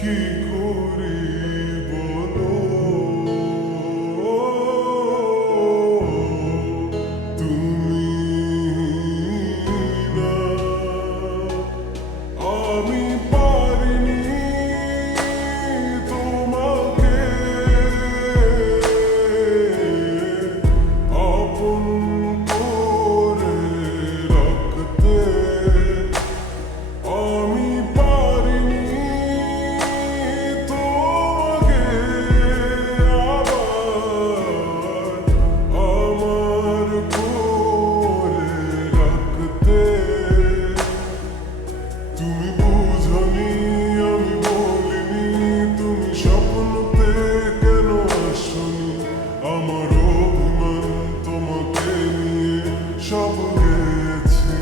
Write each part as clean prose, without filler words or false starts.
কি করি বলো তুমি না, আমি পারিনি তোমাকে আপন করে রাখতে, আমি পারিনি তোমাকে আবার আমার করে রাখতে। তুমি বুঝনি আমি বলিনি, তুমি স্বপ্নতে কেন আসনি, আমার অভিমান তোমাকে নিয়ে সব গেছি।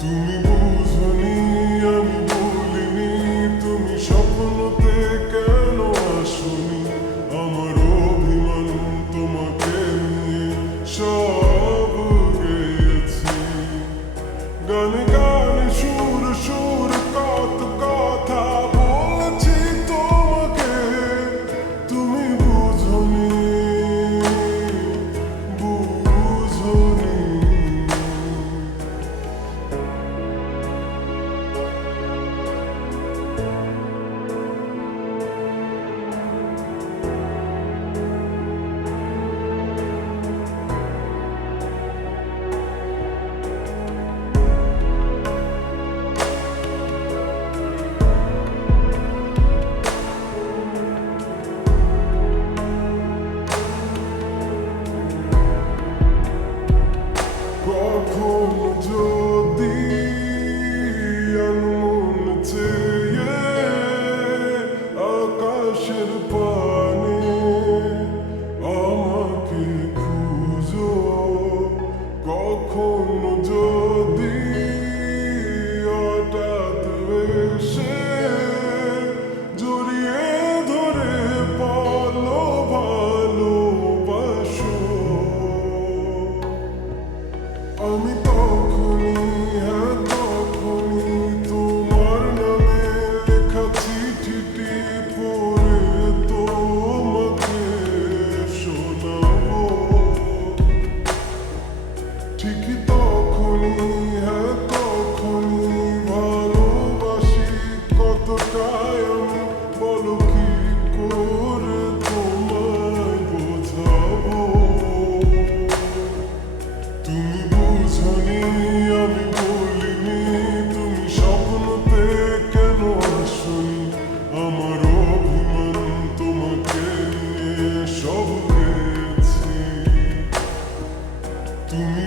তুমি বুঝনি আমি বলিনি, তুমি স্বপ্নতে কেন আসনি, আমার অভিমান তোমাকে নিয়ে সব গেছি। গানে গানে সুর সুর কত কথা বলেছি তোমাকে, তুমি বুঝনি বুঝনি। কখনো যদি আনমন চেয়ে আকাশের পানে আমাকে খুঁজো, কখনো যদি হঠাৎ এসে জড়িয়ে ধরে বলো ভালোবাসো, আমি তখনই হ্যাঁ তখনই তোমার নামে লেখা চিঠিটি পড়ে তোমাকে শোনাবো। ঠিকই তখনই হ্যাঁ তখনই ভালোবাসি কতটাই আমি, বলো কি করে তোমায় বোঝাবো। তুমি বুঝনি আমি বলিনি, তুমি স্বপ্নতে কেন আসনি, আমার অভিমান তোমাকে নিয়ে সব গেছি। তুমি